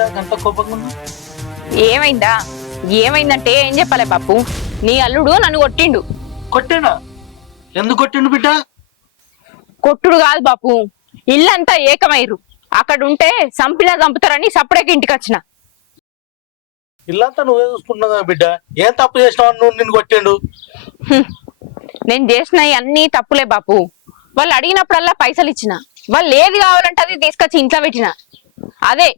బిడ్డ అంత కోపంగా ఉన్నా? ఏమైందా? ఏమైందంటే ఏం చెప్పాలి బాపు, నీ అల్లుడు నన్ను కొట్టిండు. కొట్టినా? ఎందుకు కొట్టిండు బిడ్డ? కొట్టుడు కాదు బాపు, ఇల్లంతా ఏకమైరు. అక్కడ ఉంటే సంపినా చంపుతారని సప్పుడేకి ఇంటికి వచ్చిన. ఇల్లంతా నువ్వే చూసుకుంటున్నావా బిడ్డ? ఏం తప్పు చేసినావు నువ్వు నిన్ను కొట్టిండు? నేను చేసినవి అన్ని తప్పులే బాపు. వాళ్ళు అడిగినప్పుడల్లా పైసలు ఇచ్చిన, వాళ్ళు ఏది కావాలంటే అది తీసుకొచ్చి ఇంట్లో పెట్టిన. అదే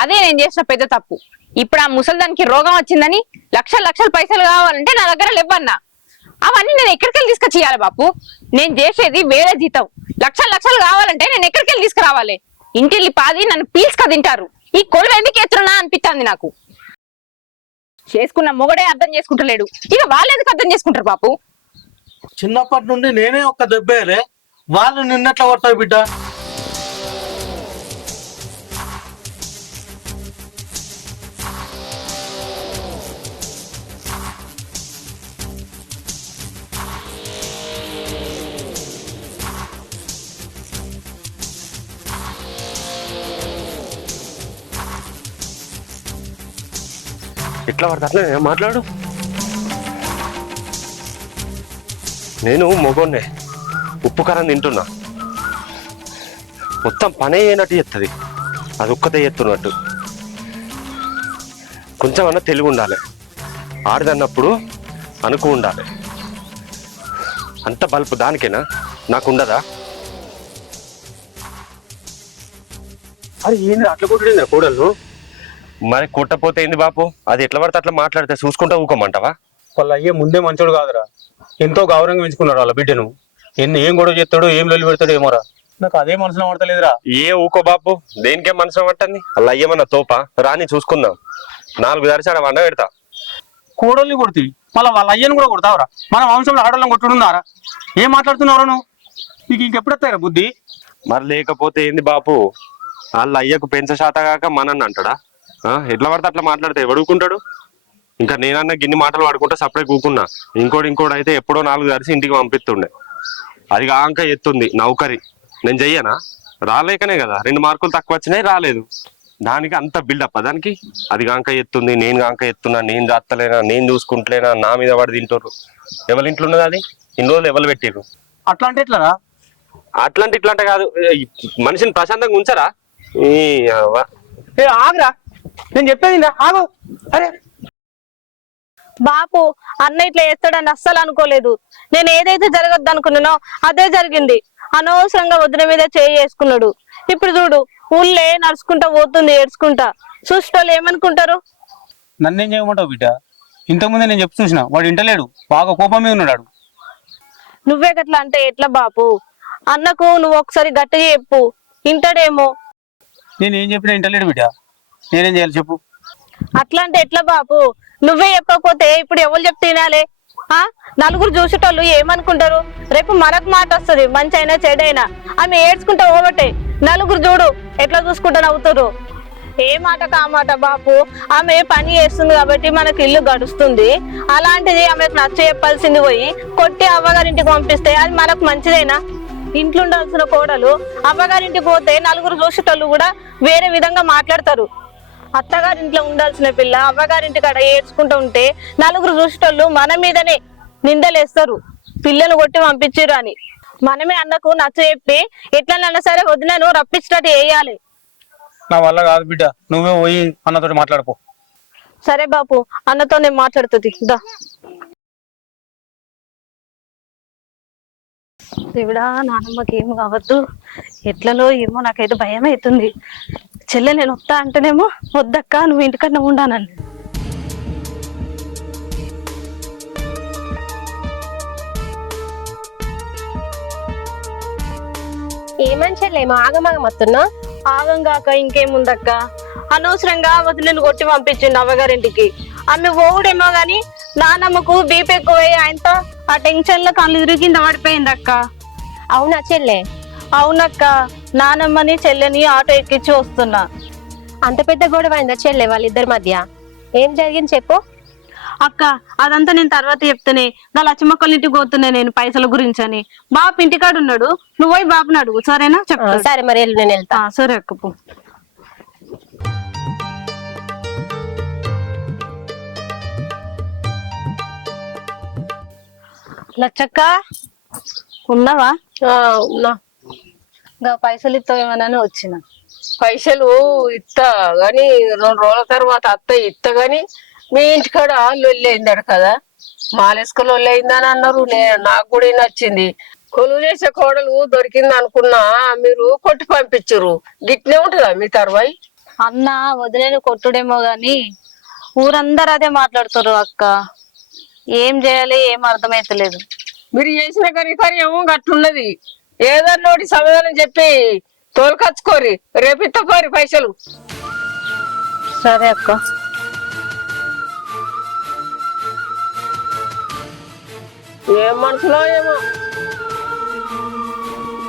అదే నేను చేసిన పెద్ద తప్పు. ఇప్పుడు ఆ ముసలిదానికి రోగం వచ్చిందని లక్షల పైసలు కావాలంటే నా దగ్గర లేవన్నా. అవన్నీ నేను ఎక్కడికెళ్ళి తీసుకొచ్చి ఇవ్వాలి బాపు? నేను చేసేది వేరే జీతం. లక్షలు కావాలంటే నేను ఎక్కడికెళ్ళి తీసుకురావాలి? ఇంటిల్లి పాది నన్ను పీల్చుక తింటారు. ఈ కొలువు ఎందుకు ఎత్తున్నా అనిపిస్తుంది నాకు. చేసుకున్న మొగడే అర్థం చేసుకుంటలేడు, ఇక వాళ్ళు ఎందుకు అర్థం చేసుకుంటారు బాపు? చిన్నప్పటి నుండి నేనే ఒక్క దెబ్బేలే, వాళ్ళు నిన్నట్లా కొడతావు బిడ్డ. ఎట్లా పడితే అట్లా మాట్లాడు. నేను మొగోన్నే, ఉప్పు కారం తింటున్నా. మొత్తం పనే అయినట్టు చెప్తుంది, అది ఒక్కతే ఎత్తున్నట్టు. కొంచెం అన్నా తెలివి ఉండాలి. ఆడదన్నప్పుడు అనుకు ఉండాలి. అంత బల్పు దానికేనా? నాకు ఉండదా? అది ఏంది అట్లా కొట్టుడిందా కోడలు? మరి కొట్టపోతే ఏంది బాపు? అది ఎట్లా పడితే అట్లా మాట్లాడితే చూసుకుంటా ఊకోమంటావా? వాళ్ళ అయ్యే ముందే మంచోడు కాదురా, ఎంతో గౌరవంగా పెంచుకున్నాడు వాళ్ళ బిడ్డను. ఏం గొడవ చేస్తాడో, ఏం లొల్లి పెడతాడో ఏమోరా, నాకు అదే మనసులో పడతలేదురా. ఏ ఊకో బాపు, దేనికేం మనసులో పట్టండి. అలా అయ్యమన్నా తోప రాని చూసుకుందాం. 4 దరిచాడ వండ పెడతా. కోడల్ని కొడుతుంది, మళ్ళీ వాళ్ళ అయ్యను కూడా కొడతావురా? మన వంశంలో ఆడవాళ్ళని కొట్టుడున్నారా? ఏం మాట్లాడుతున్నావురా నువ్వు? నీకు ఇంకెప్పుడు వస్తాయిరా బుద్ధి? మరి లేకపోతే ఏంది బాపు, వాళ్ళ అయ్యకు పెంచ శాతగాక మనన్న అంటాడా? ఎట్లా పడితే అట్లా మాట్లాడితే ఎవడుకుంటాడు? ఇంకా నేనన్నా గిన్ని మాటలు వాడుకుంటే సపరేట్ కూకున్నా. ఇంకోటి అయితే ఎప్పుడో 4 దరిచి ఇంటికి పంపిస్తుండే. అది కాక ఎత్తుంది నౌకరి. నేను చెయ్యనా? రాలేకనే కదా 2 మార్కులు తక్కువ వచ్చినాయి, రాలేదు. దానికి అంత బిల్డప్ దానికి. అది కాక ఎత్తుంది, నేను కాక ఎత్తున్నా, నేను జాత్తలేనా, నేను చూసుకుంటలేనా, నా మీద పడి తింటారు. ఎవరి ఇంట్లో ఉన్నది అది? ఇన్ని రోజులు ఎవరు పెట్టిరు? అట్లా అంటే ఎట్లారా? అట్లాంటి ఇట్లాంటి కాదు, మనిషిని ప్రశాంతంగా ఉంచరా? ఏ ఆగరా, నేను చెప్పేది ఆగు. అరే బాపు, అన్న ఇట్లా చేస్తాడని అస్సలు అనుకోలేదు. నేను ఏదైతే జరగద్దు అనుకున్నానో అదే జరిగింది. అనవసరంగా వదిన మీద చేసుకున్నాడు. ఇప్పుడు చూడు, ఊళ్ళే నడుచుకుంటా పోతుంది ఏడ్చుకుంటా. చూసేటోళ్ళు ఏమనుకుంటారు? నన్నేం చేయమంటావు బిడ్డ? ఇంతకుముందే నేను చెప్పి చూసిన, వాడు ఇంటలేడు, బాగా కోపమే ఉన్నాడు. నువ్వే గట్లా అంటే ఎట్లా బాపు? అన్నకు నువ్వు ఒకసారి గట్టిగా చెప్పు, ఇంటాడేమో. నేను ఏం చెప్పినా ఇంటలేడు బిడ్డ, నేనేం చేయాలి చెప్పు? అట్లా అంటే ఎట్లా బాపు? నువ్వే చెప్పకపోతే ఇప్పుడు ఎవరు చెప్తే వినాలి? నలుగురు చూసేటోళ్ళు ఏమనుకుంటారు? రేపు మనకు మాట వస్తుంది, మంచి అయినా చెడైనా. ఆమె ఏడ్చుకుంటా పోవట్టే, నలుగురు చూడు ఎట్లా చూసుకుంటా నవ్వుతారు. ఏ మాటకు ఆ మాట బాపు. ఆమె పని చేస్తుంది కాబట్టి మనకి ఇల్లు గడుస్తుంది. అలాంటిది ఆమెకు నచ్చ చెప్పాల్సింది పోయి కొట్టి అవ్వగారింటికి పంపిస్తే అది మనకు మంచిదేనా? ఇంట్లో ఉండాల్సిన కోడలు అవ్వగారింటికి పోతే నలుగురు చూసేటోళ్ళు కూడా వేరే విధంగా మాట్లాడతారు. అత్తగారింట్లో ఉండాల్సిన పిల్ల అవ్వగారింటి కాడ ఏడ్చుకుంటూ ఉంటే నలుగురు చూసేటోళ్ళు మన మీదనే నిందలేస్తారు, పిల్లను కొట్టి పంపించారు అని. మనమే అన్నకు నచ్చ చెప్పి ఎట్లన్నా సరే వదినను రప్పించినట్టు వేయాలి. నా వల్ల కాదు బిడ్డ, నువ్వే పోయి అన్నతోటి మాట్లాడుకో. సరే బాపు, అన్నతో నేను మాట్లాడుతుంది దా. దేవుడా, నానమ్మకి ఏం కావద్దు. ఎట్లలో ఏమో నాకైతే భయం అవుతుంది. చెల్లె నేను వస్తా అంటేనేమో వద్దక్క నువ్వు ఇంటికన్నా ఉండానండి. ఏమని చెల్లేమో ఆగమాగం వస్తున్నా? ఆగం కాక ఇంకేముందక్క, అనవసరంగా వదిలిని కొట్టి పంపించిండు అవ్వగారింటికి. ఆమె ఓవుడేమో గాని నానమ్మకు బీపీ ఎక్కువై ఆయనతో ఆ టెన్షన్ లో కళ్ళు తిరిగి పడిపోయింది అక్క. అవునా చెల్లె? అవునక్క, నానమ్మని చెల్లెని ఆటో ఎక్కించి వస్తున్నా. అంత పెద్ద గొడవ అయిందా చెల్లె వాళ్ళిద్దరి మధ్య? ఏం జరిగింది చెప్పు. అక్క అదంతా నేను తర్వాత చెప్తానే. నా లచ్చమ్మక్కల ఇంటికి పోతున్నా నేను పైసల గురించి అని. బాబు ఇంటికాడు ఉన్నాడు, నువ్వు పోయి బాబుని అడుగు సరేనా? చెప్తా. సరే మరి నేను వెళ్తా. సరే అక్క. లచ్చక్క ఉన్నావా? ఉన్నా. ఇంకా పైసలు ఇస్తావేమోనని వచ్చిన. పైసలు ఇస్తా గాని 2 రోజుల తర్వాత ఇస్తా గాని మీ ఇంటికాడ లొల్లి అయిందట కదా, మాలేసుక లొల్లి అయిందని అన్నారు. నాకు కూడా నచ్చింది. కొలువు చేసే కోడలు దొరికింది అనుకున్నా, మీరు కొట్టి పంపించరు. గిట్నే ఉంటుందా మీ తర్వాయి? అన్న వదిలేని కొట్టుడేమో గాని ఊరందరూ అదే మాట్లాడుతారు అక్క. ఏం చేయాలి ఏం అర్థమైతలేదు. మీరు చేసిన కనికర్యం గట్లున్నది. ఏదన్నోటి సమాధానం చెప్పి తోలుకొచ్చుకోరి, రేపిత్తపోరి పైసలు. సరే అక్క. ఏం మనసులో ఏమో.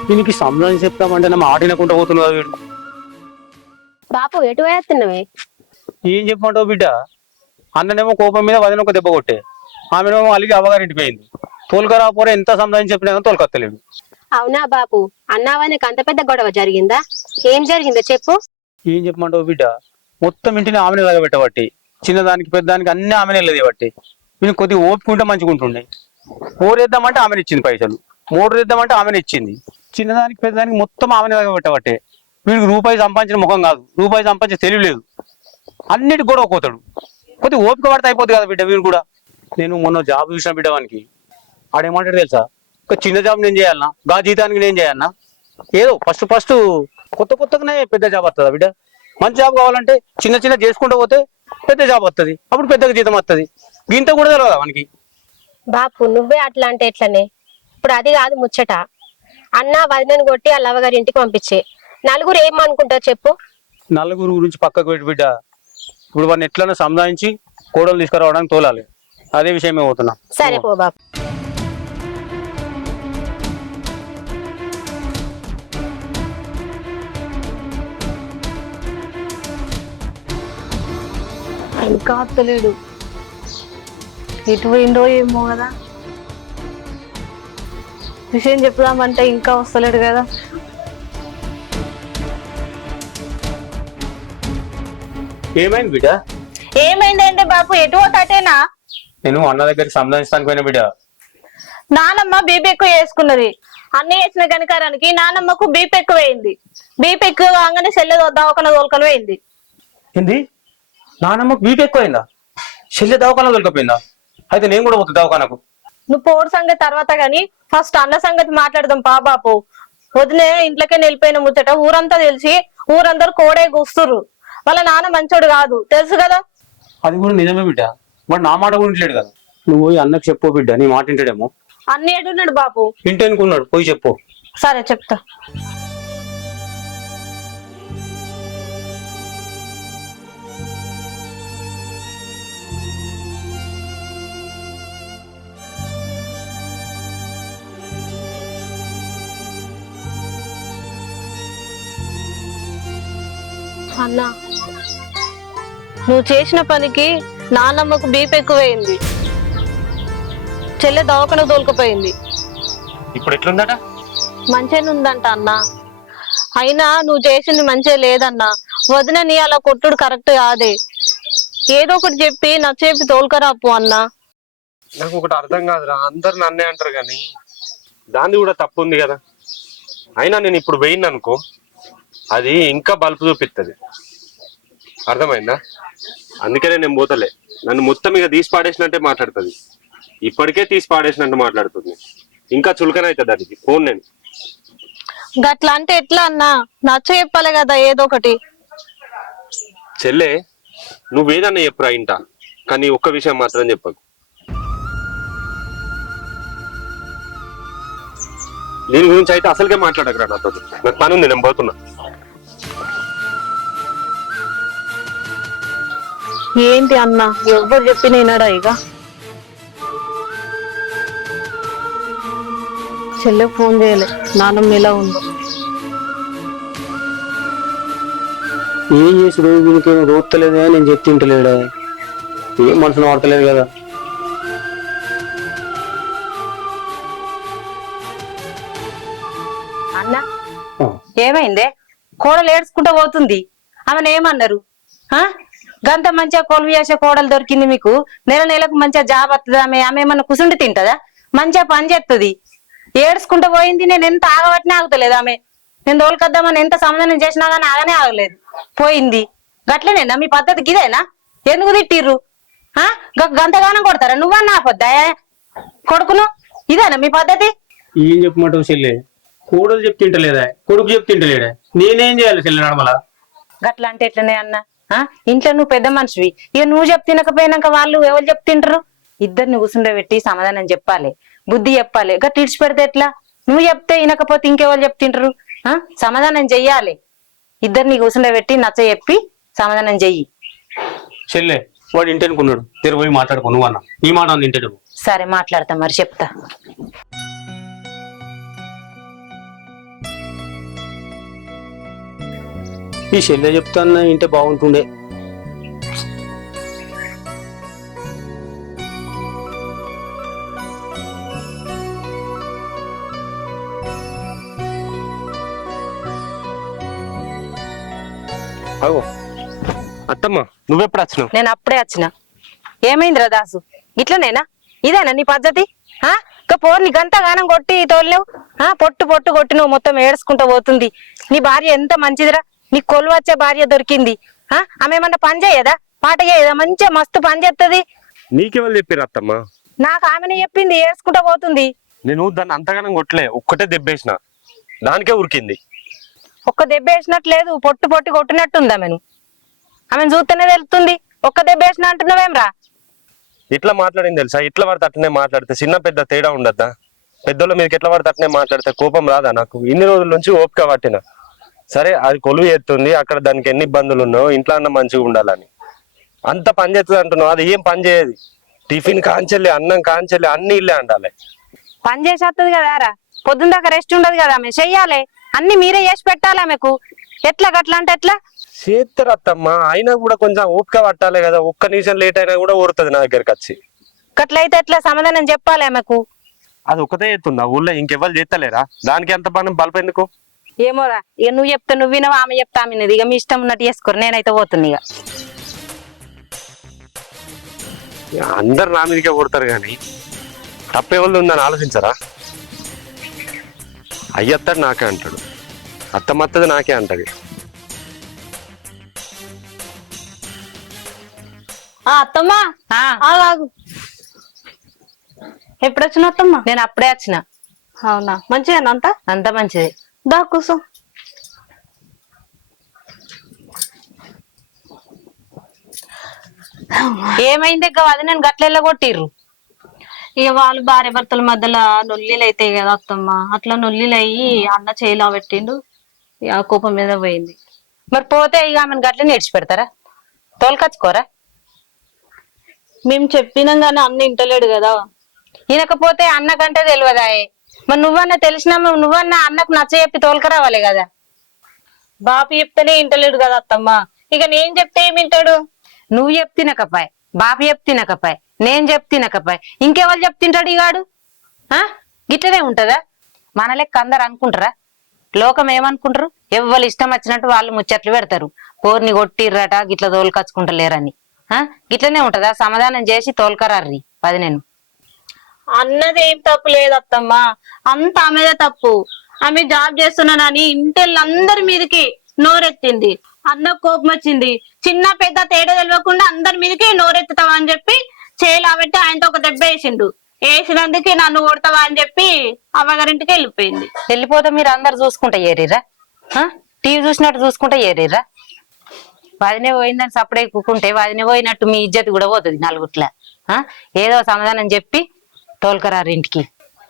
దీనికి సంబంధం చెప్తామంటే నా మాట వినకుండా పోతున్నా వీడు. బాపు ఎటు వేస్తున్నావే? ఏం చెప్పమంటావు బిడ్డ? అన్ననేమో కోపం మీద వదిన ఒక దెబ్బ కొట్టే, ఆమెనేమో అలిగి అవ్వగారింటి పోయింది. తోలుకరాపోరే ఎంత సంబంధం చెప్పినా తోలుకొత్తలేడు. అవునా బాపు, అన్నావానికి అంత పెద్ద గొడవ జరిగిందా? ఏం జరిగిందో చెప్పు. ఏం చెప్పమంటావు బిడ్డ? మొత్తం ఇంటిని ఆమెనే పెట్టబట్టి, చిన్నదానికి పెద్దదానికి అన్ని ఆమెనే బట్టి. నేను కొద్దిగా ఓపుకుంటే మంచిగా ఉంటుండే. ఓరేద్దామంటే ఆమెను ఇచ్చింది పైసలు, మోటార్ వేద్దామంటే ఆమెను ఇచ్చింది. చిన్నదానికి పెద్దదానికి మొత్తం ఆమెనే పెట్టబట్టే. వీడికి రూపాయి సంపాదించిన ముఖం కాదు, రూపాయి సంపాదించే తెలివి లేదు. అన్నిటి గొడవ పోతాడు. కొద్దిగా ఓపిక పడితే అయిపోతుంది కదా బిడ్డ. వీడు కూడా నేను మొన్న జాబ్ చూసిన బిడ్డ వానికి ఆడేమంటాడు తెలుసా? ఒక చిన్న జాబ్ నేను చేయాలన్నా, గా జీతానికి నేను చేయాలన్నా. ఏదో ఫస్ట్ కొత్తగానే పెద్ద జాబ్ వస్తుందా బిడ్డ? మంచి జాబ్ కావాలంటే చిన్న చిన్న చేసుకుంటూ పోతే పెద్ద జాబ్ వస్తుంది, అప్పుడు పెద్దగా జీతం వస్తుంది. ఇంత కూడా తెలియదా వానికి? బాపు నువ్వే అట్లా అంటే ఎట్లనే? ఇప్పుడు అది కాదు ముచ్చట. అన్న వదినని కొట్టి ఆ లవగారి ఇంటికి పంపించే. నలుగురు ఏమనుకుంటారు చెప్పు. నలుగురు గురించి పక్కకు పెట్టి బిడ్డ, ఇప్పుడు వాడిని ఎట్లన్నా సంధానించి కోడలు తీసుకురావడానికి తోలాలి. అదే విషయమే పోతున్నా. సరే పో బాపు. ఇంకా అత్తలేడు. ఎటు పోయిండో ఏమో కదా. విషయం చెప్పుదామంటే ఇంకా వస్తలేడు కదా. ఏమైంది బిడ్డ? ఏమైందంటే బాపు ఎటు పోతాటేనా? నేను అన్న దగ్గరికి సంధానిస్తానికి పోయిన బిడ్డ. నానమ్మ బీపీ ఎక్కువ వేసుకున్నది. అన్ని వేసిన కనికారానికి నానమ్మకు బీపీ ఎక్కువ అయింది. బీపీ ఎక్కువ కాగానే సెల్లె దవాఖాన తోలుకొని పోయింది. ఏంది? నానమ్మకు బీపీ ఎక్కువైందా? చెల్లె దవాఖాన దొరికిపోయిందా? అయితే నేను కూడా పోతుంది దవాఖానకు. నువ్వు పోడు సంగతి తర్వాత గాని ఫస్ట్ అన్న సంగతి మాట్లాడదాం బాపు. వదిలే ఇంట్లోకే వెళ్ళిపోయిన ముచ్చట ఊరంతా తెలిసి ఊరందరూ కోడే కూస్తురు. వాళ్ళ నాన్న మంచోడు కాదు తెలుసు కదా. అది కూడా నిజమే బిడ్డ. వాడు నా మాట కూడా ఇంటలేడు కదా. నువ్వు పోయి అన్నకు చెప్పు బిడ్డ, నీ మాట ఇంటాడేమో. అన్ని ఏడున్నాడు బాపు? ఇంటనుకున్నాడు, పోయి చెప్పు. సరే చెప్తా. అన్నా నువ్వు చేసిన పనికి నాన్నమ్మకు బీపీ ఎక్కువైంది. చెల్లె దవాఖాన తోలుకుపోయింది. ఇప్పుడు ఎట్లుందట? మంచిగానే ఉందంట అన్న. అయినా నువ్వు చేసింది మంచిగా లేదన్నా. వదినని అలా కొట్టుడు కరెక్ట్ కాదే. ఏదో ఒకటి చెప్పి నచ్చేపి తోలుకరాపు అన్నా. నాకు ఒకటి అర్థం కాదురా, అందరు నన్నే అంటారు కానీ దాన్ని కూడా తప్పు ఉంది కదా. అయినా నేను ఇప్పుడు పోయింది అనుకో, అది ఇంకా బల్బు చూపిస్తుంది. అర్థమైందా? అందుకనే నేను పోతలే. నన్ను మొత్తం ఇక తీసి పాడేసినట్టే మాట్లాడుతుంది. ఇప్పటికే తీసి పాడేసినట్టు మాట్లాడుతుంది. ఇంకా చులకనైతుంది దానికి ఫోన్. నేను గట్లా అంటే ఎట్లా అన్నా? నచ్చ చెప్పాలి కదా ఏదో ఒకటి. చెల్లె, నువ్వేదన్నా చెప్పురా ఇంట, కానీ ఒక్క విషయం మాత్రం చెప్పకు. దీని గురించి అయితే అసలుకే మాట్లాడకరా నాతో. నాకు పని ఉంది, నేను పోతున్నా. ఏంటి అన్న ఎవరు చెప్పి నేనాడా? ఇక చెల్లెకి ఫోన్ చేయలే. నాన్నమ్మ ఎలా ఉందో ఏం చేసుడు? దీనికి రోత్తలేదా? నేను చెప్తే తింటలేడా? ఏం మనసులో వాడతలేదు కదా. అన్న ఏమైందే? కోడలు ఏడ్చుకుంటూ పోతుంది. ఆమెను ఏమన్నారు? గంత మంచిగా కొలువు చేసే కోడలు దొరికింది మీకు. నెలకు మంచిగా జాబ్ వస్తుంది. ఆమె ఏమన్నా కుసుండి తింటదా? మంచిగా పని చేస్తుంది. ఏడ్చుకుంటూ పోయింది. నేను ఎంత ఆగబట్టినా ఆగుతలేదు ఆమె. నేను తోలుకొద్దామని ఎంత సమాధానం చేసినా కానీ ఆగనే ఆగలేదు. పోయింది. గట్లనేనా మీ పద్ధతి? గిదేనా? ఎందుకు తిట్టిర్రు? గంతగానం కొడతారా? నువ్వన్నా ఆపొద్దా కొడుకును? ఇదేనా మీ పద్ధతి? ఏం చెప్పమంటావు చెల్లె? కూడలు చెప్తింటలేదా, కొడుకు చెప్తింటలేడా? నేనేం చేయాలి చెల్లె నడమల? గట్లా అంటే ఎట్లనే అన్న? ఇంట్లో నువ్వు పెద్ద మనిషివి, ఇక నువ్వు చెప్తినకపోయినాక వాళ్ళు ఎవరు చెప్తింటారు? ఇద్దరిని కూర్చుండబెట్టి సమాధానం చెప్పాలి, బుద్ధి చెప్పాలి. గట్టి ఇడిచి పెడితే ఎట్లా? నువ్వు చెప్తే వినకపోతే ఇంకెవరు చెప్తింటారు? సమాధానం చెయ్యాలి. ఇద్దరిని కూర్చుండబెట్టి నచ్చ చెప్పి సమాధానం చెయ్యి. చెల్లె వాడు ఇంటనుకున్నాడు, తిరిగి మాట్లాడుకో. నువ్వు అన్న నీ మాట ఇంటను. సరే మాట్లాడతా, మరి చెప్తా. ఈ చెల్లె చెప్తాన్నా ఇంటే బాగుంటుండే. అగో అత్తమ్మ, నువ్వెప్పుడు వచ్చినావు? నేను అప్పుడే వచ్చిన. ఏమైందిరా దాసు? ఇట్లనేనా? ఇదేనా నీ పద్ధతి? పోర్ని గంతగానం కొట్టి తోలేవు. పొట్టు పొట్టు కొట్టి నువ్వు మొత్తం ఏడ్చుకుంటూ పోతుంది. నీ భార్య ఎంత మంచిదిరా, నీ కొలు వచ్చే భార్య దొరికింది. ఆమె ఏమన్నా పని చేయదా, పాట చేయదా? మంచిగా మస్తు పని చేస్తుంది. నీకెవరు చెప్పారు అత్తమ్మ? నాకు ఆమెనే చెప్పింది. ఏడ్చుకుంటూ పోతుంది. నేను దాన్ని అంతగానం కొట్టలే, ఒక్కటే దెబ్బేసిన, దానికే ఉరికింది. ఒక్క దెబ్బ వేసినట్లేదు, పొట్టు పొట్టు కొట్టినట్టుంది ఆమెను. ఆమెను చూస్తేనే తెలుస్తుంది. ఒక్క దెబ్బ వేసిన అంటున్నావేం రా? ఇట్లా మాట్లాడింది తెలుసా? ఇట్లా పడితే అట్లనే మాట్లాడితే చిన్న పెద్ద తేడా ఉండద్దా? పెద్దోళ్ళ మీదకి ఎట్లా పడితే అట్లనే మాట్లాడితే కోపం రాదా నాకు? ఇన్ని రోజుల నుంచి ఓపిక పట్టిన. సరే అది కొలువు ఎత్తుంది, అక్కడ దానికి ఎన్ని ఇబ్బందులు ఉన్నావు, ఇంట్లో అన్న మంచిగా ఉండాలని. అంత పని చేస్తుంది అంటున్నావు, అది ఏం పని చేయదు. టిఫిన్ కాంచెల్లి, అన్నం కాంచెల్లి, అన్ని ఇల్లే అండాలి. పని చేసేస్తుంది కదా రా, పొద్దున్న దాకా రెస్ట్ ఉండదు కదా ఆమె. చెయ్యాలి, అన్ని మీరే చేసి పెట్టాలి ఆమెకు. ఎట్లా గట్లా అంటే ఎట్లా? చేస్తారు అత్తమ్మ, అయినా కూడా కొంచెం ఓపిక పట్టాలి కదా. ఒక్క నిమిషం లేట్ అయినా కూడా ఊరుతుంది నా దగ్గరికి వచ్చి. గట్లయితే ఎట్లా? సమాధానం చెప్పాలి ఆమెకు. అది ఒకటే ఎత్తుందా ఊళ్ళో? ఇంకెవ్వరు చేస్తలేరా? దానికి ఎంత పని బలపెందుకు? ఏమోరా, ఇక నువ్వు చెప్తే నువ్వు వినవు, ఆమె చెప్తా ఆమె వినదు. ఇక మీ ఇష్టం ఉన్నట్టు చేసుకోరు, నేనైతే పోతుంది. ఇక అందరు నా మీదకే కొడతారు కానీ తప్పెవరు ఉందని ఆలోచించరా? అయ్యత్తడు నాకే అంటాడు, అత్తమ్మత్తది నాకే అంటది. అత్తమ్మా ఆగు. ఎప్పుడు వచ్చిన అత్తమ్మా? నేను అప్పుడే వచ్చిన. అవునా? మంచిగా అంతా? అంత మంచిది. దా కూర్చో. ఏమైంది అది? నేను గట్ల కొట్టిర్రు. ఇక వాళ్ళు భార్య భర్తల మధ్యలో నొల్లిలు అవుతాయి కదా అత్తమ్మ. అట్లా నొల్లిలు అయ్యి అన్న చేయిలా పెట్టిండు. ఆ కోపం మీద పోయింది. మరి పోతే ఇక ఆమెను గట్ల నేర్చి పెడతారా? తోలుకొచ్చుకోరా? మేము చెప్పినాం గానీ అన్న ఇంటలేడు కదా. వినకపోతే అన్నకంటే తెలియదాయే. మరి నువ్వన్నా తెలిసినా నువ్వన్నా అన్నకు నచ్చ చెప్పి తోలుకరావాలి కదా. బాపి చెప్తేనే ఇంటలేడు కదా అత్తమ్మ. ఇక నేను చెప్తే ఏమి వింటాడు? నువ్వు చెప్తినకపాయ్, బాపి చెప్తినకపాయ్, నేను చెప్తినకపాయ్, ఇంకెవరు చెప్తింటాడు ఈగాడు? గిట్లనే ఉంటదా? మన లెక్క అందరు అనుకుంటారా? లోకం ఏమనుకుంటారు? ఎవ్వరు ఇష్టం వచ్చినట్టు వాళ్ళు ముచ్చట్లు పెడతారు. పోర్ని కొట్టిర్రట, గిట్ల తోలుకచ్చుకుంటలేరని. గిట్లనే ఉంటదా? సమాధానం చేసి తోలుకరారి. అది నేను అన్నది ఏం తప్పు లేదు అత్తమ్మ, అంత ఆమెదే తప్పు. ఆమె జాబ్ చేస్తున్నానని ఇంటెళ్ళందరి మీదకి నోరెత్తింది. అన్న కోపం వచ్చింది. చిన్న పెద్ద తేడా తెలియకుండా అందరి మీదకి నోరెత్తుతావా అని చెప్పి చేయలాబట్టి ఆయనతో ఒక దెబ్బ వేసిండు. వేసినందుకే నన్ను కొడతావా అని చెప్పి అమ్మగారింటికి వెళ్ళిపోయింది. వెళ్ళిపోతే మీరు అందరు చూసుకుంటా ఏరిరా? టీవీ చూసినట్టు చూసుకుంటా ఏరిరా? వదినే పోయిందని సప్పుడే కూకుంటే వదినే పోయినట్టు మీ ఇజ్జత్ కూడా పోతుంది నలుగుట్ల. ఏదో సమాధానం చెప్పి తోలుకరారు ఇంటికి.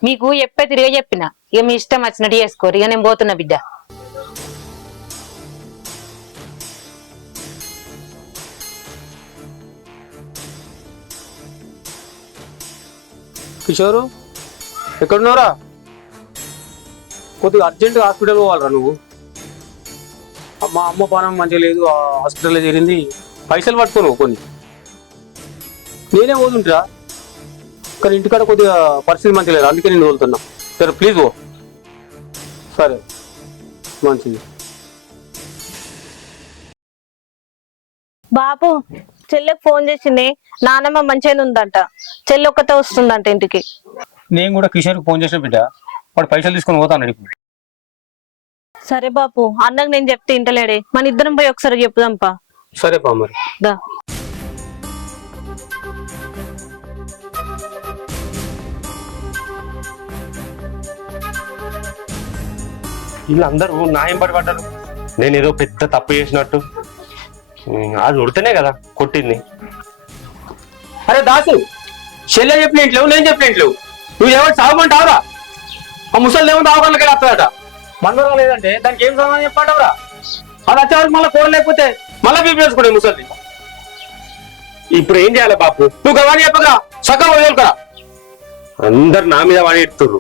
మీకు చెప్పే తిరిగే చెప్పిన, ఇక మీ ఇష్టం వచ్చినట్టు చేసుకోరు. ఇక నేను పోతున్నా బిడ్డ. కిషోరు ఎక్కడున్నారా? కొద్దిగా అర్జెంటుగా హాస్పిటల్ పోవాలరా నువ్వు. మా అమ్మ పానం మంచిగా లేదు, హాస్పిటల్లో చేరింది. పైసలు పట్టుకోను కొన్ని, నేనే పోతుంటా. కానీ ఇంటికాడ కొద్దిగా పరిస్థితి మంచిగా లేదు, అందుకే నేను వదులుతున్నా. సరే ప్లీజ్ ఓ. సరే మంచిది. బాబు చెల్లెకి ఫోన్ చేసింది. నానమ్మ మంచిగానే ఉందంట, చెల్లి ఒక్కతే వస్తుందంట ఇంటికి. నేను కూడా కిషోర్కి ఫోన్ చేసిన బిడ్డ, వాడు పైసలు తీసుకొని పోతాను ఇప్పుడు. సరే బాపు, అన్నకు నేను చెప్తే ఇంటలేడే, మన ఇద్దరం పోయి ఒకసారి చెప్పుదాంపా. సరే పా మరి. దా. వీళ్ళందరూ న్యాయం పడ్డారు. నేను ఏదో పెద్ద తప్పు చేసినట్టు. అది ఉడితేనే కదా కొట్టింది. అరే దాసు, చెల్లె చెప్పినట్లేవు, నేను చెప్పినట్లేవు, నువ్వు ఎవరు సాగమంటావురా? ఆ ముసలి ఏమో దావకాలకి వస్తుందట. మందరా లేదంటే దానికి ఏం సమాధానం చెప్పంటావురా? అది వచ్చేవారికి మళ్ళీ కూర లేకపోతే మళ్ళీ బీపీ వేసుకుంటే ముసలి. ఇప్పుడు ఏం చేయాలి బాపు? నువ్వు గవాని చెప్పగా సగం వదిలేకరా. అందరు నా మీద వాడి ఎడుతుర్రు.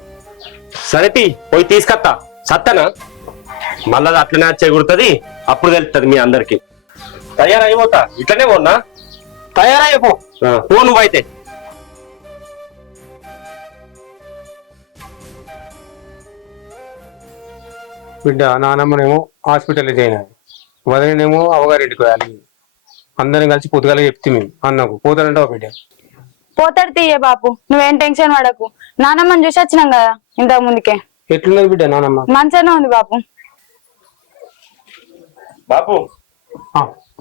సరేటి పోయి తీసుకొస్తా. సత్తనా మళ్ళా అట్లనే చెగురుతుంది. అప్పుడు తెలుస్తుంది మీ అందరికి. తయారైపోతా. ఇట్లనే పోన్నా. తయారైపో. పో నువ్వైతే. బిడ్డ నానమ్మనేమో హాస్పిటల్ జాయిన్ అయ్యి, వదిలేనేమో అవగారింటికి పోయాలి. అందరం కలిసి పొద్దుగాల చెప్తే మేము అన్నకు పోతాడంటావు బిడ్డ? పోతాడు తీయే బాపు, నువ్వేం టెన్షన్ పడకు. నానమ్మని చూసి వచ్చినాం కదా ఇంతకు ముందుకే. ఎట్లున్నది బిడ్డ నానమ్మ? మంచిగానే ఉంది బాపు. బాపు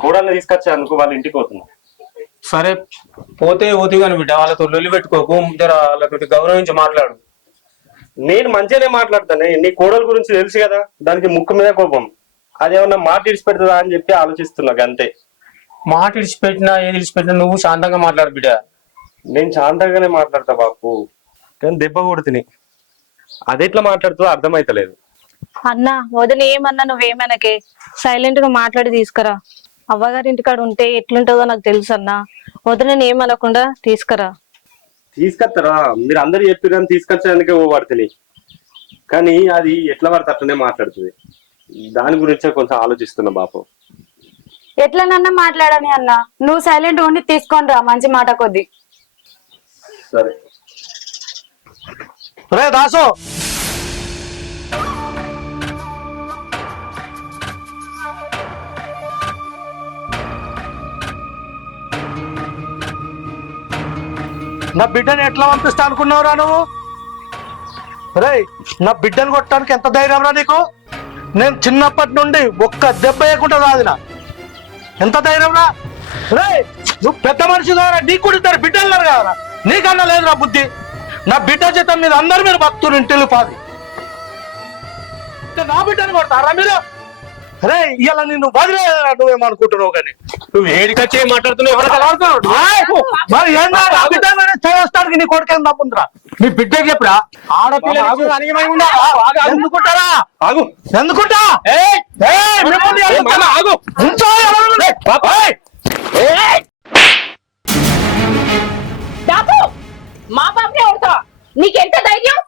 కూడల్ని తీసుకొచ్చా అనుకో, వాళ్ళ ఇంటికి పోతున్నా. సరే పోతే పోతే కానీ బిడ్డ, వాళ్ళతో లొల్లి పెట్టుకోకు, వాళ్ళతో గౌరవించి మాట్లాడు. నేను మంచిగానే మాట్లాడతానే. నీ కోడల గురించి తెలుసు కదా, దానికి ముక్కు మీద కోపం. అదేమన్నా మాట ఇడిచిపెడుతుందా అని చెప్పి ఆలోచిస్తున్నా అంతే. మాట ఇడిచిపెట్టినా ఏది ఇడిచిపెట్టినా నువ్వు శాంతంగా మాట్లాడు బిడ్డ. నేను శాంతంగానే మాట్లాడతా బాపు, కానీ దెబ్బ కొడుతుని. అదెట్లా మాట్లాడుతుందో అర్థమైతలేదు. అన్న వదిన ఏమన్నా నువ్వేమనకే, సైలెంట్ గా మాట్లాడి తీసుకురా. అవ్వగారి ఇంటికాడ ఉంటే ఎట్లుంటుందో నాకు తెలుసు అన్న. వదిన ఏమనకుండా తీసుకురా. తీసుకొస్తారా? మీరు అందరు చెప్పి తీసుకొచ్చేందుకే ఓ కానీ అది ఎట్లా పడితే అట్లనే మాట్లాడుతుంది. దాని గురించే కొంచెం ఆలోచిస్తున్నా బాపు. ఎట్లనన్నా మాట్లాడని అన్న, నువ్వు సైలెంట్ ఉండి తీసుకొని రా మంచి మాట కొద్ది. సరే రే దాసు, నా బిడ్డని ఎట్లా పంపిస్తా అనుకున్నావురా నువ్వు? రే, నా బిడ్డను కొట్టడానికి ఎంత ధైర్యం రా నీకు? నేను చిన్నప్పటి నుండి ఒక్క దెబ్బ వేయకుండా రాదిన. ఎంత ధైర్యం రా? రే, నువ్వు పెద్ద మనిషి కావరా, నీకు కూడా ఇద్దరు బిడ్డలు లేరు కావరా? నీకన్నా లేదురా బుద్ధి. నా బిడ్డ చేత మీరు అందరు మీరు భక్తులు ఇంటిల్లి పాది. నా బిడ్డను కొడతారా మీరు? రే, ఇలా నిన్ను వదిలేరా? నువ్వేమనుకుంటున్నావు కానీ నువ్వు ఏడికొచ్చి మాట్లాడుతున్నావు. మరి ఏంటానికి నీ కొడుకు తప్పుందిరా? నీ బిడ్డకి చెప్పురా. ఆడపిల్ల ఎందుకుంటారా? ఎందుకుంటా? బాపు, మా బాబునే కొడతావా? నీకెంత ధైర్యం?